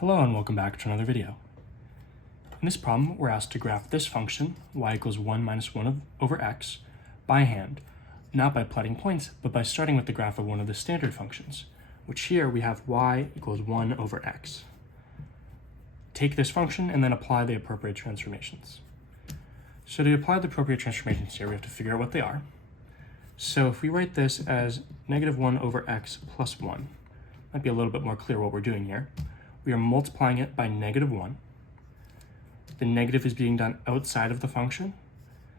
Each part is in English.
Hello and welcome back to another video. In this problem, we're asked to graph this function, y equals 1 minus 1 over x, by hand, not by plotting points, but by starting with the graph of one of the standard functions, which here we have y equals 1 over x. Take this function and then apply the appropriate transformations. So to apply the appropriate transformations here, we have to figure out what they are. So if we write this as negative 1 over x plus 1, might be a little bit more clear what we're doing here. We are multiplying it by negative 1. The negative is being done outside of the function,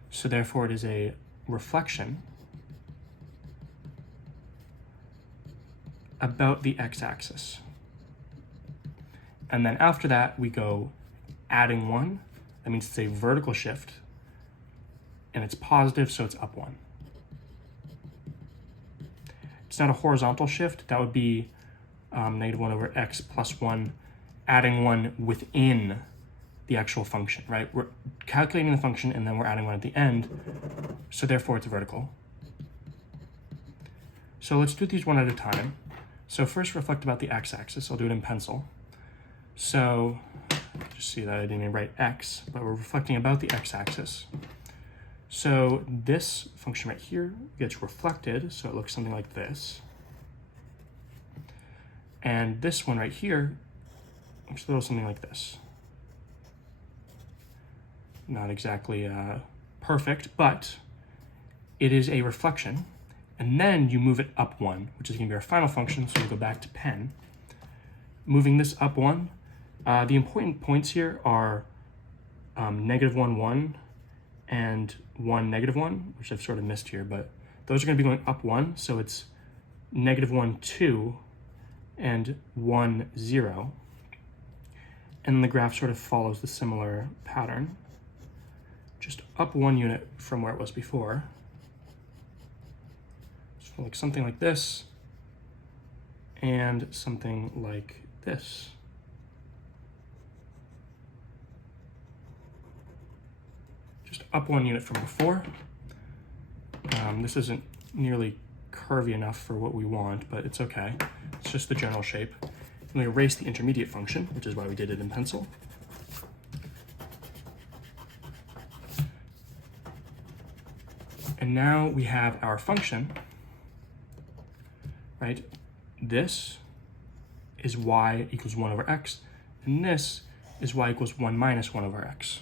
so therefore it is a reflection about the x-axis. And then after that, we go adding 1. That means it's a vertical shift, and it's positive, so it's up 1. It's not a horizontal shift. That would be negative 1 over x plus 1, adding 1 within the actual function, right? We're calculating the function and then we're adding 1 at the end, so therefore it's vertical. So let's do these one at a time. So first reflect about the x-axis. I'll do it in pencil. So just see that I didn't even write x, but we're reflecting about the x-axis. So this function right here gets reflected, so it looks something like this. And this one right here looks a little something like this. Not exactly perfect, but it is a reflection. And then you move it up 1, which is going to be our final function, so we go back to pen. Moving this up 1, the important points here are negative 1, 1, and 1, negative 1, which I've sort of missed here, but those are going to be going up 1, so it's negative 1, 2, and 1, 0. And the graph sort of follows the similar pattern. Just up 1 unit from where it was before. So like something like this, and something like this. Just up 1 unit from before. This isn't nearly curvy enough for what we want, but it's okay. It's just the general shape. And we erase the intermediate function, which is why we did it in pencil. And now we have our function, right? This is y equals 1 over x, and this is y equals 1 minus 1 over x.